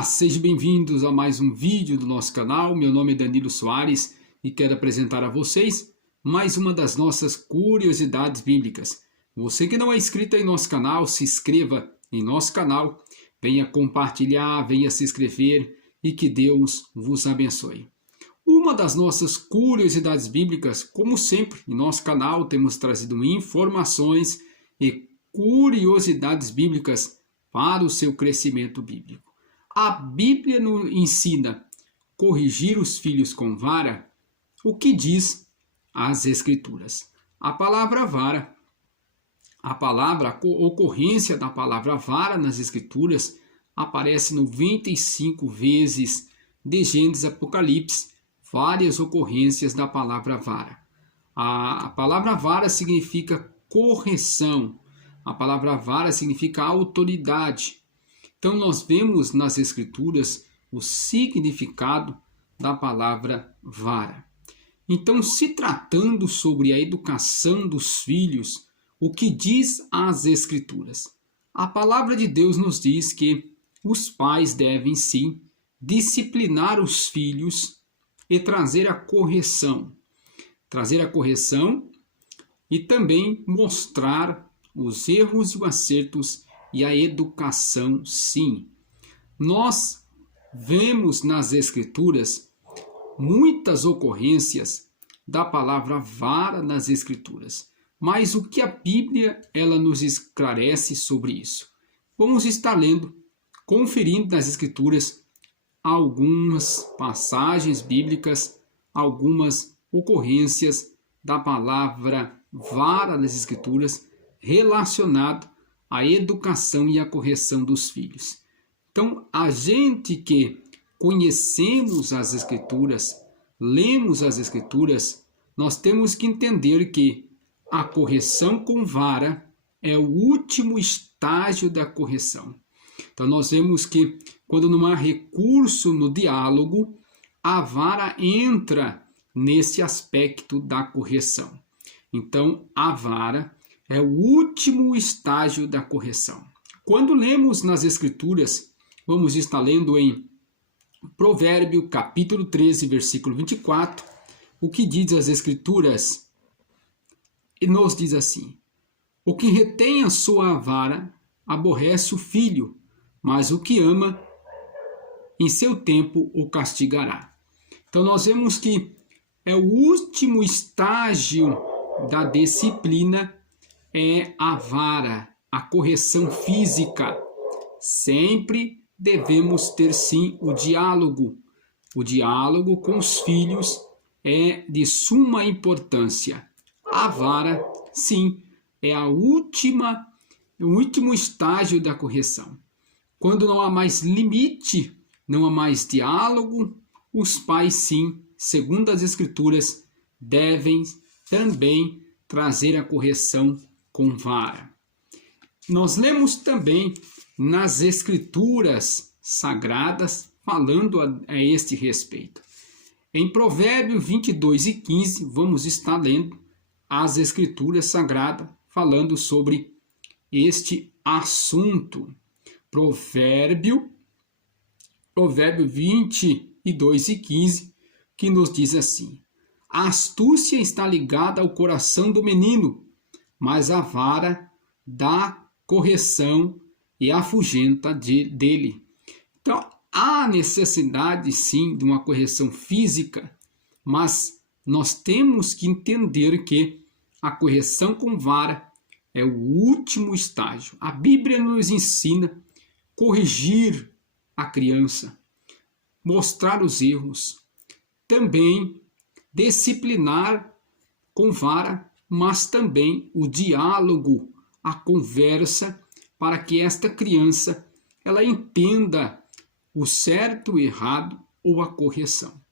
Olá, sejam bem-vindos a mais um vídeo do nosso canal. Meu nome é Danilo Soares e quero apresentar a vocês mais uma das nossas curiosidades bíblicas. Você que não é inscrito em nosso canal, se inscreva em nosso canal, venha compartilhar, venha se inscrever e que Deus vos abençoe. Uma das nossas curiosidades bíblicas, como sempre, em nosso canal temos trazido informações e curiosidades bíblicas para o seu crescimento bíblico. A Bíblia nos ensina a corrigir os filhos com vara. O que diz as Escrituras? A palavra vara, a ocorrência da palavra vara nas Escrituras aparece 95 vezes de Gênesis a Apocalipse, várias ocorrências da palavra vara. A palavra vara significa correção, a palavra vara significa autoridade. Então nós vemos nas Escrituras o significado da palavra vara. Então, se tratando sobre a educação dos filhos, o que diz as Escrituras? A palavra de Deus nos diz que os pais devem sim disciplinar os filhos e trazer a correção. Trazer a correção e também mostrar os erros e os acertos e a educação, sim. Nós vemos nas Escrituras muitas ocorrências da palavra vara nas Escrituras. Mas o que a Bíblia ela nos esclarece sobre isso? Vamos estar lendo, conferindo nas Escrituras algumas passagens bíblicas, algumas ocorrências da palavra vara nas Escrituras relacionado à educação e à correção dos filhos. Então, a gente que conhecemos as Escrituras, lemos as Escrituras, nós temos que entender que a correção com vara é o último estágio da correção. Então, nós vemos que quando não há recurso no diálogo, a vara entra nesse aspecto da correção. Então, a vara é o último estágio da correção. Quando lemos nas Escrituras, vamos estar lendo em Provérbio, capítulo 13, versículo 24, o que diz as Escrituras, e nos diz assim: o que retém a sua vara aborrece o filho, mas o que ama, em seu tempo o castigará. Então nós vemos que é o último estágio da disciplina, é a vara, a correção física. Sempre devemos ter sim o diálogo. O diálogo com os filhos é de suma importância. A vara, sim, é o último estágio da correção. Quando não há mais limite, não há mais diálogo, os pais, sim, segundo as Escrituras, devem também trazer a correção com vara. Nós lemos também nas Escrituras Sagradas falando a este respeito. Em Provérbio 22 e 15, vamos estar lendo as Escrituras Sagradas falando sobre este assunto. Provérbio 22 e 15, que nos diz assim: a astúcia está ligada ao coração do menino, mas a vara dá correção e afugenta dele. Então, há necessidade sim de uma correção física, mas nós temos que entender que a correção com vara é o último estágio. A Bíblia nos ensina a corrigir a criança, mostrar os erros, também disciplinar com vara, mas também o diálogo, a conversa, para que esta criança ela entenda o certo, o errado ou a correção.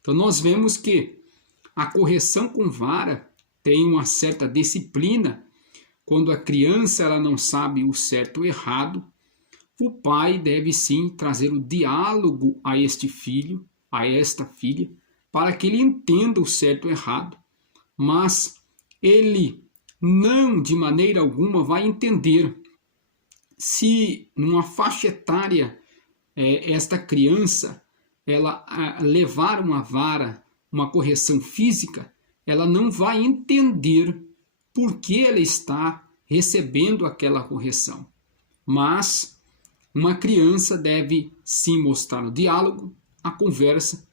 Então nós vemos que a correção com vara tem uma certa disciplina. Quando a criança ela não sabe o certo ou o errado, o pai deve sim trazer o diálogo a este filho, a esta filha, para que ele entenda o certo ou o errado, mas ele não de maneira alguma vai entender se numa faixa etária esta criança ela levar uma vara, uma correção física, ela não vai entender por que ela está recebendo aquela correção. Mas uma criança deve sim mostrar o diálogo, a conversa,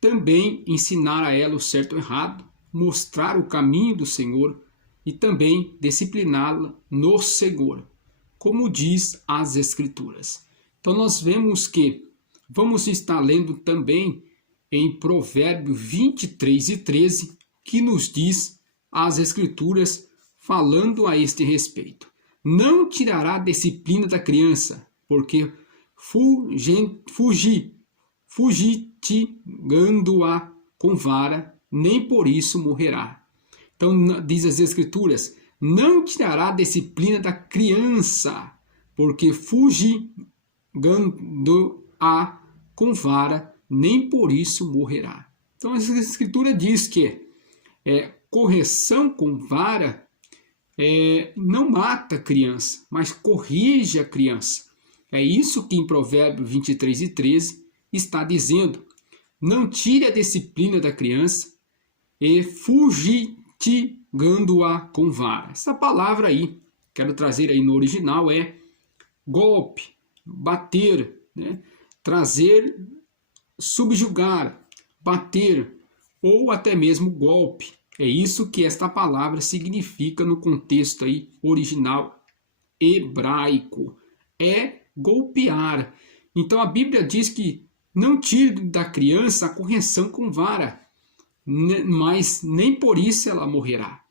também ensinar a ela o certo e o errado, mostrar o caminho do Senhor e também discipliná-la no Senhor, como diz as Escrituras. Então nós vemos que vamos estar lendo também em Provérbios 23:13, que nos diz as Escrituras falando a este respeito. Não tirará a disciplina da criança, porque fugitigando-a com vara, nem por isso morrerá. Então diz as Escrituras, não tirará a disciplina da criança, porque fugigando-a com vara, nem por isso morrerá. Então a Escritura diz que correção com vara não mata a criança, mas corrige a criança. É isso que em Provérbios 23:13 está dizendo. Não tire a disciplina da criança e fugitigando-a com vara. Essa palavra aí, quero trazer aí no original, é golpe, bater, né? Trazer, subjugar, bater ou até mesmo golpe. É isso que esta palavra significa no contexto aí original hebraico. É golpear. Então a Bíblia diz que não tire da criança a correção com vara, mas nem por isso ela morrerá.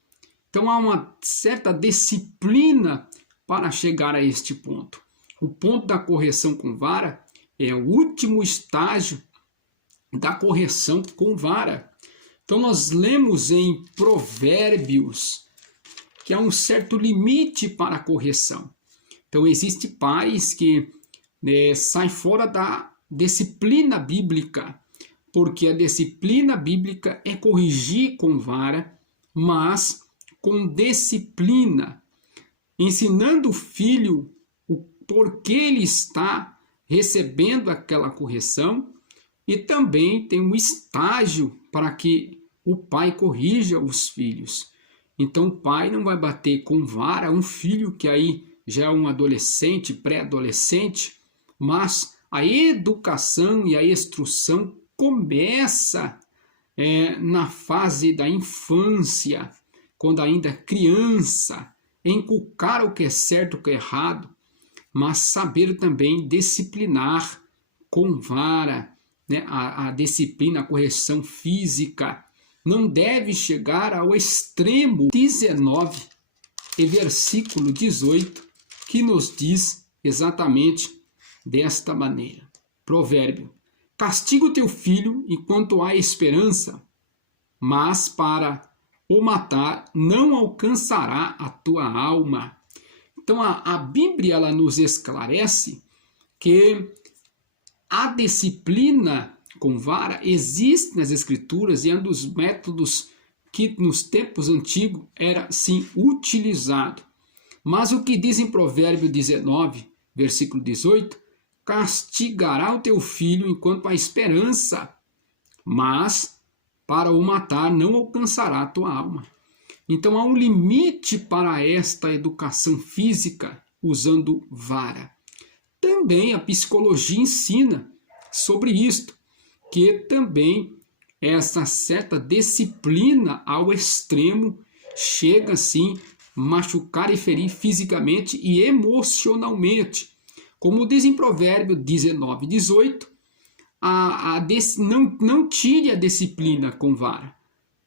Então há uma certa disciplina para chegar a este ponto. O ponto da correção com vara é o último estágio da correção com vara. Então nós lemos em Provérbios que há um certo limite para a correção. Então existem pais que saem fora da disciplina bíblica, porque a disciplina bíblica é corrigir com vara, mas com disciplina, ensinando o filho o porquê ele está recebendo aquela correção, e também tem um estágio para que o pai corrija os filhos. Então o pai não vai bater com vara um filho que aí já é um adolescente, pré-adolescente, mas a educação e a instrução começa na fase da infância, quando ainda é criança, inculcar o que é certo e o que é errado, mas saber também disciplinar com vara, né? A disciplina, a correção física, não deve chegar ao extremo. 19 e versículo 18, que nos diz exatamente desta maneira. Provérbio: castiga o teu filho enquanto há esperança, mas para o matar não alcançará a tua alma. Então a Bíblia ela nos esclarece que a disciplina com vara existe nas Escrituras e é um dos métodos que nos tempos antigos era sim utilizado. Mas o que diz em Provérbio 19, versículo 18, castigará o teu filho enquanto há esperança, mas para o matar não alcançará a tua alma. Então há um limite para esta educação física usando vara. Também a psicologia ensina sobre isto, que também essa certa disciplina ao extremo chega assim machucar e ferir fisicamente e emocionalmente. Como diz em Provérbio 19:18, não tire a disciplina com vara,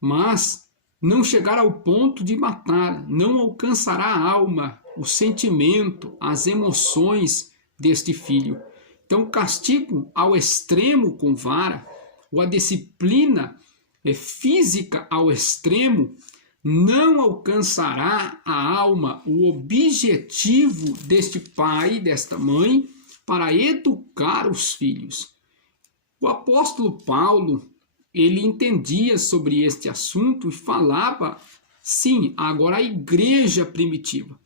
mas não chegar ao ponto de matar, não alcançará a alma, o sentimento, as emoções deste filho. Então, o castigo ao extremo com vara, ou a disciplina física ao extremo, não alcançará a alma, o objetivo deste pai, desta mãe, para educar os filhos. O apóstolo Paulo, ele entendia sobre este assunto e falava, sim, agora a igreja primitiva.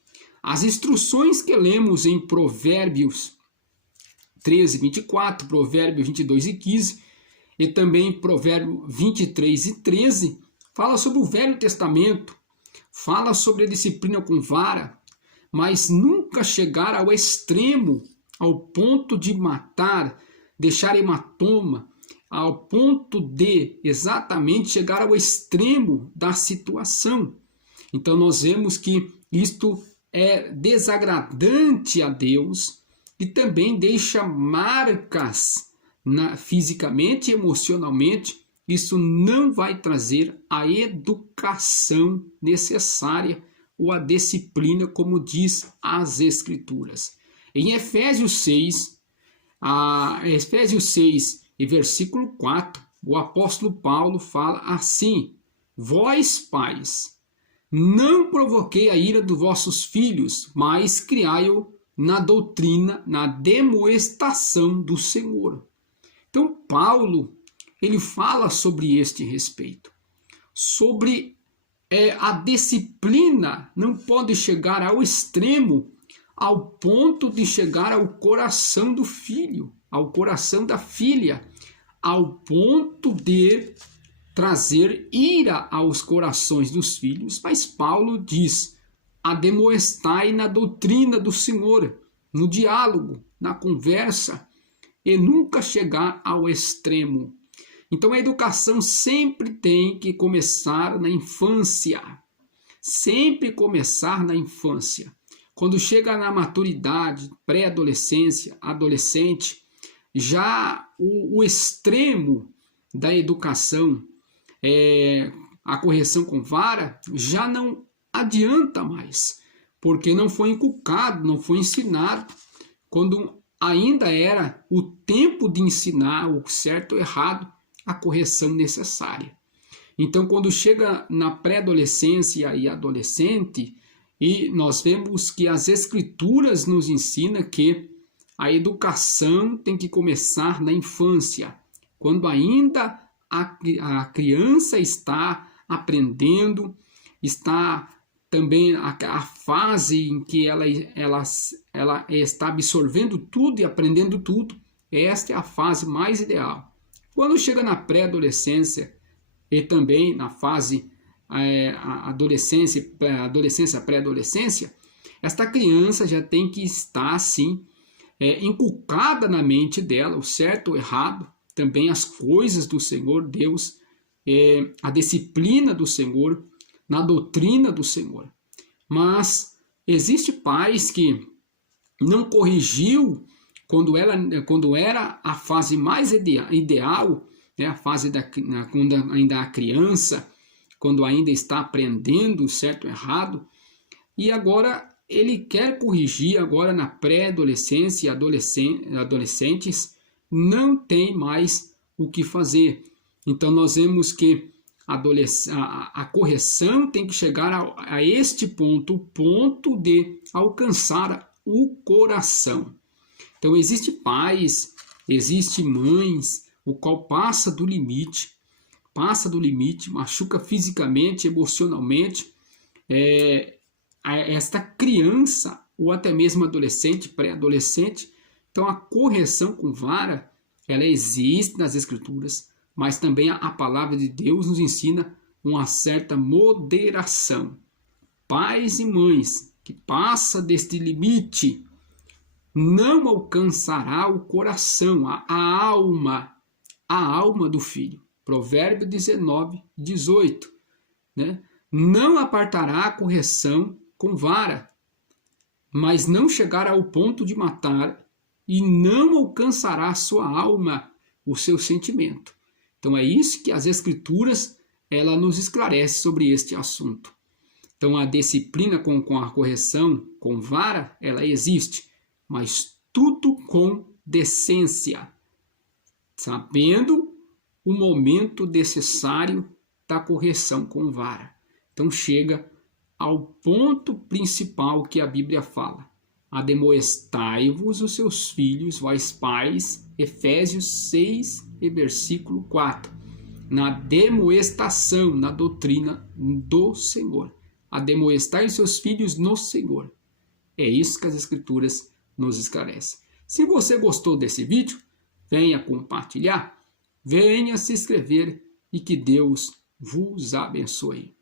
As instruções que lemos em Provérbios 13 e 24, Provérbio 22 e 15, e também Provérbio 23 e 13, fala sobre o Velho Testamento, fala sobre a disciplina com vara, mas nunca chegar ao extremo, ao ponto de matar, deixar hematoma, ao ponto de exatamente chegar ao extremo da situação. Então nós vemos que isto é desagradante a Deus e também deixa marcas fisicamente e emocionalmente. Isso não vai trazer a educação necessária ou a disciplina, como diz as Escrituras. Em Efésios 6, e versículo 4, o apóstolo Paulo fala assim: vós, pais, não provoquei a ira dos vossos filhos, mas criai-o na doutrina, na demoestação do Senhor. Então, Paulo, ele fala sobre este respeito, sobre a disciplina não pode chegar ao extremo, ao ponto de chegar ao coração do filho, ao coração da filha, ao ponto de trazer ira aos corações dos filhos. Mas Paulo diz: ademoestai na doutrina do Senhor, no diálogo, na conversa, e nunca chegar ao extremo. Então a educação sempre tem que começar na infância, sempre começar na infância. Quando chega na maturidade, pré-adolescência, adolescente, já o extremo da educação, a correção com vara, já não adianta mais, porque não foi inculcado, não foi ensinado, quando ainda era o tempo de ensinar o certo ou errado, a correção necessária. Então, quando chega na pré-adolescência e adolescente, e nós vemos que as Escrituras nos ensinam que a educação tem que começar na infância, quando ainda a criança está aprendendo, está também a fase em que ela está absorvendo tudo e aprendendo tudo. Esta é a fase mais ideal. Quando chega na pré-adolescência e também na fase adolescência, pré-adolescência, esta criança já tem que estar assim inculcada na mente dela o certo ou errado, também as coisas do Senhor Deus, a disciplina do Senhor, na doutrina do Senhor. Mas existe pais que não corrigiu quando era a fase mais ideal, né, a fase quando ainda a criança, quando ainda está aprendendo certo ou errado, e agora ele quer corrigir agora na pré-adolescência e adolescentes, não tem mais o que fazer. Então nós vemos que a correção tem que chegar a este ponto, o ponto de alcançar o coração. Então existe pais, existe mães, o qual passa do limite, machuca fisicamente, emocionalmente, esta criança, ou até mesmo adolescente, pré-adolescente. Então a correção com vara, ela existe nas Escrituras, mas também a palavra de Deus nos ensina uma certa moderação. Pais e mães que passam deste limite não alcançará o coração, a alma do filho. Provérbio 19, 18. Né? Não apartará a correção com vara, mas não chegará ao ponto de matar, e não alcançará a sua alma, o seu sentimento. Então é isso que as Escrituras ela nos esclarece sobre este assunto. Então a disciplina com a correção com vara, ela existe, mas tudo com decência, sabendo o momento necessário da correção com vara. Então chega ao ponto principal que a Bíblia fala: ademoestai-vos os seus filhos, vós pais, Efésios 6 e versículo 4, na demoestação, na doutrina do Senhor. Ademoestai os seus filhos no Senhor. É isso que as Escrituras nos esclarecem. Se você gostou desse vídeo, venha compartilhar, venha se inscrever e que Deus vos abençoe.